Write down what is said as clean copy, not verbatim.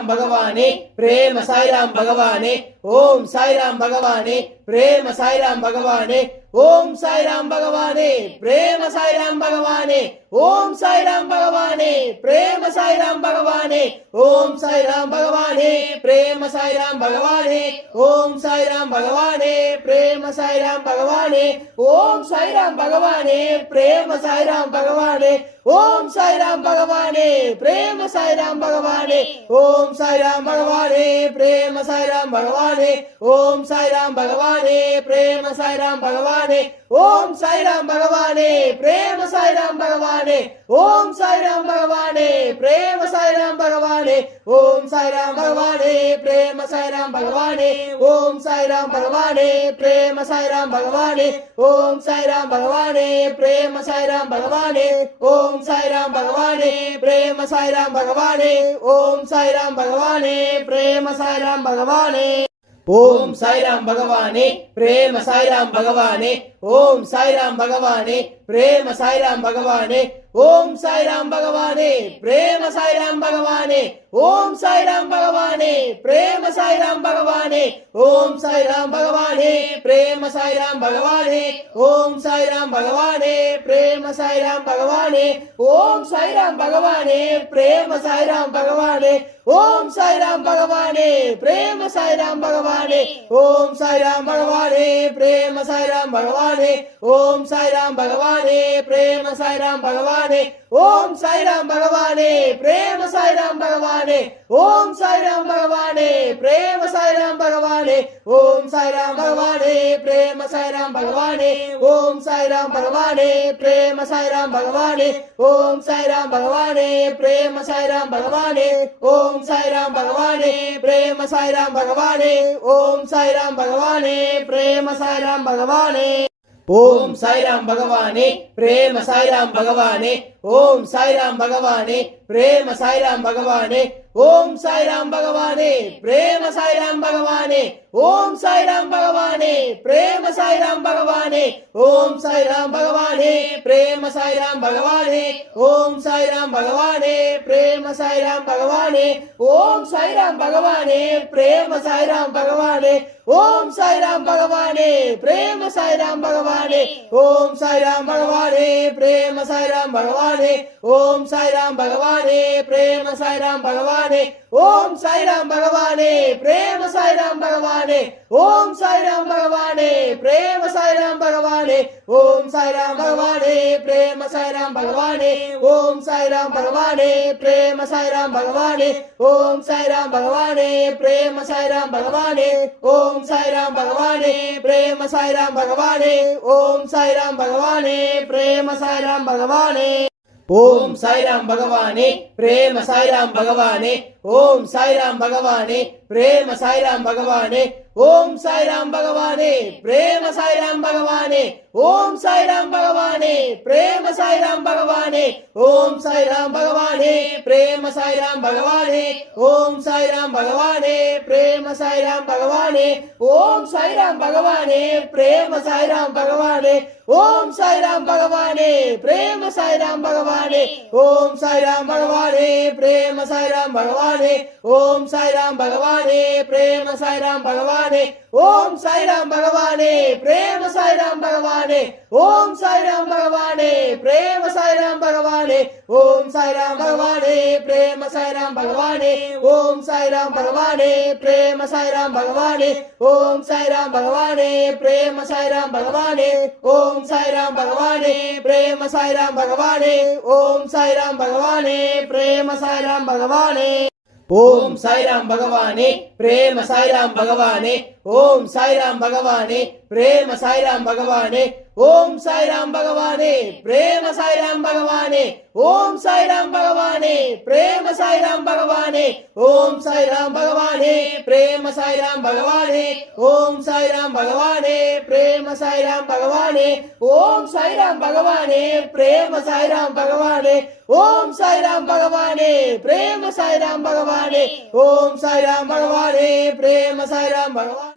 ராம் பகவானே பிரேம சாய்ராம் பகவானே ஓம் சாய்ராம் பகவானே பிரேம சாய்ராம் பகவானே ஓம் சாய்ராம் பகவானே பிரேம சாய்ராம் பகவானே ஓம் சாய்ராம் பகவானே பிரேம சாய்ராம் பகவானே ஓம் சாய்ராம் பகவானே பிரேம சாய்ராம் பகவானே ஓம் சாய்ராம் பகவானே பிரேம சாய்ராம் பகவானே ஓம் சாய்ராம் பகவானே பிரேம சாய்ராம் பகவானே ஓம் சாய்ராம் பகவானே பிரேம சாய்ராம் பகவானே ஓம் சாய்ராம் பகவானே பிரேம சாய்ராம் பகவானே ஓம் சாய்ராம் பகவானே பிரேம சாய்ராம் பகவானே ஓம் சாய்ராம் பகவானே பிரேம சாய்ராம் பகவானே ஓம் சாய்ராம் பகவானே பிரேம சாய்ராம் பகவானே ஓம் சாய்ராம் பகவானே பிரேம சாய்ராம் பகவானே ஓம் சாய்ராம் பகவானே பிரேம சாய்ராம் பகவானே ஓம் சாய்ராம் பகவானே பிரேம சாய்ராம் பகவானே ஓம் சாய்ராம் பகவானே பிரேம சாய்ராம் பகவானே ஓம் சாய்ராம் பகவானே பிரேம சாய்ராம் பகவானே ஓம் சாய்ராம் பகவானே பிரேம சாய்ராம் பகவானே ஓம் சாய்ராம் பகவானே பிரேம சாய்ராம் பகவானே ஓம் சாய்ராம் பகவானே பிரேம சாய்ராம் பகவானே ஓம் சாய்ராம் பகவானே பிரேம சாய்ராம் பகவானே ஓம் சாய்ராம் பகவானே பிரேம சாய்ராம் பகவானே ஓம் சாய்ராம் பகவானே பிரேம சாய்ராம் பகவானே ஓம் சாய்ராம் பகவானே பிரேம சாய்ராம் பகவானே ஓம் சாய்ராம் பகவானே பிரேம சாய்ராம் பகவானே ஓம் சாய்ராம் பகவானே பிரேம சாய்ராம் பகவானே ஓம் சாய்ராம் பகவானே பிரேம சாய்ராம் பகவானே ஓம் சாய்ராம் பகவானே பிரேம சாய்ராம் பகவானே ஓம் சாய்ராம் பகவானே பிரேம சாய்ராம் பகவானே ஓம் சாய்ராம் பகவானே பிரேம சாய்ராம் பகவானே ஓம் சாய்ராம் பகவானே பிரேம சாய்ராம் பகவானே ஓம் சாய்ராம் பகவானே பிரேம சாய்ராம் பகவானே ஓம் சாய்ராம் பகவானே பிரேம சாய்ராம் பகவானே ஓம் சாய்ராம் பகவானே பிரேம சாய்ராம் பகவானே ஓம் சாய்ராம் பகவானே பிரேம சாய்ராம் பகவானே ஓம் சாய்ராம் பகவானே பிரேம சாய்ராம் பகவானே ஓம் சாய்ராம் பகவானே பிரேம சாய்ராம் பகவானே ஓம் சாய்ராம் பகவானே பிரேம சாய்ராம் பகவானே ஓம் சாய்ராம் பகவானே பிரேம சாய்ராம் பகவானே ஓம் சாய்ராம் பகவானே பிரேம சாய்ராம் பகவானே ஓம் சாய்ராம் பகவானே பிரேம சாய்ராம் பகவானே ஓம் சாய்ராம் பகவானே பிரேம சாய்ராம் பகவானே ஓம் சாய்ராம் பகவானே பிரேம சாய்ராம் பகவானே ஓம் சாய்ராம் பகவானே பிரேம சாய்ராம் பகவானே ஓம் சாய்ராம் பகவானே பிரேம சாய்ராம் பகவானே ஓம் சாய்ராம் பகவானே பிரேம சாய்ராம் பகவானே ஓம் சாய்ராம் பகவானே பிரேம சாய்ராம் பகவானே ஓம் சாய்ராம் பகவானே பிரேம சாய்ராம் பகவானே ஓம் சாய்ராம் பகவானே பிரேம சாய்ராம் பகவானே ஓம் சாய்ராம் பகவானே பிரேம சாய்ராம் பகவானே ஓம் சாய்ராம் பகவானே பிரேம சாய்ராம் பகவானே ஓம் சாய்ராம் பகவானே பிரேம சாய்ராம் பகவானே ஓம் சாய்ராம் பகவானே பிரேம சாய்ராம் பகவானே ஓம் சாய்ராம் பகவானே பிரேம சாய்ராம் பகவானே ஓம் சாய்ராம் பகவானே பிரேம சாய்ராம் பகவானே ஓம் சாய்ராம் பகவானே பிரேம சாய்ராம் பகவானே ஓம் சாய்ராம் பகவானே பிரேம சாய்ராம் பகவானே ஓம் சாய்ராம் பகவானே பிரேம சாய்ராம் பகவானே ஓம் சாய்ராம் பகவானே பிரேம சாய்ராம் பகவானே ஓம் சாய்ராம் பகவானே பிரேம சாய்ராம் பகவானே ஓம் சாய்ராம் பகவானே பிரேம சாய்ராம் பகவானே ஓம் சாய்ராம் பகவானே பிரேம சாய்ராம் பகவானே ஓம் சாய்ராம் பகவானே பிரேம சாய்ராம் பகவானே ஓம் சாய்ராம் பகவானே பிரேம சாய்ராம் பகவானே ஓம் சாய்ராம் பகவானே பிரேம சாய்ராம் பகவானே ஓம் சாய்ராம் பகவானே பிரேம சாய்ராம் பகவானே ஓம் சாய்ராம் பகவானே பிரேம சாய்ராம் பகவானே ஓம் சாய்ராம் பகவானே பிரேம சாய்ராம் பகவானே ஓம் சாய்ராம் பகவானே பிரேம சாய்ராம் பகவானே ஓம் சாய்ராம் பகவானே பிரேம சாய்ராம் பகவானே ஓம் சாய்ராம் பகவானே பிரேம சாய்ராம் பகவானே ஓம் சாய்ராம் பகவானே பிரேம சாய்ராம் பகவானே ஓம் சாய்ராம் பகவானே பிரேம சாய்ராம் பகவானே ஓம் சாய்ராம் பகவானே பிரேம சாய்ராம் பகவானே ஓம் சாய்ராம் பகவானே பிரேம சாய்ராம் பகவானே ஓம் சாய்ராம் பகவானே பிரேம சாய்ராம் பகவானே ஓம் சாய்ராம் பகவானே பிரேம சாய்ராம் பகவானே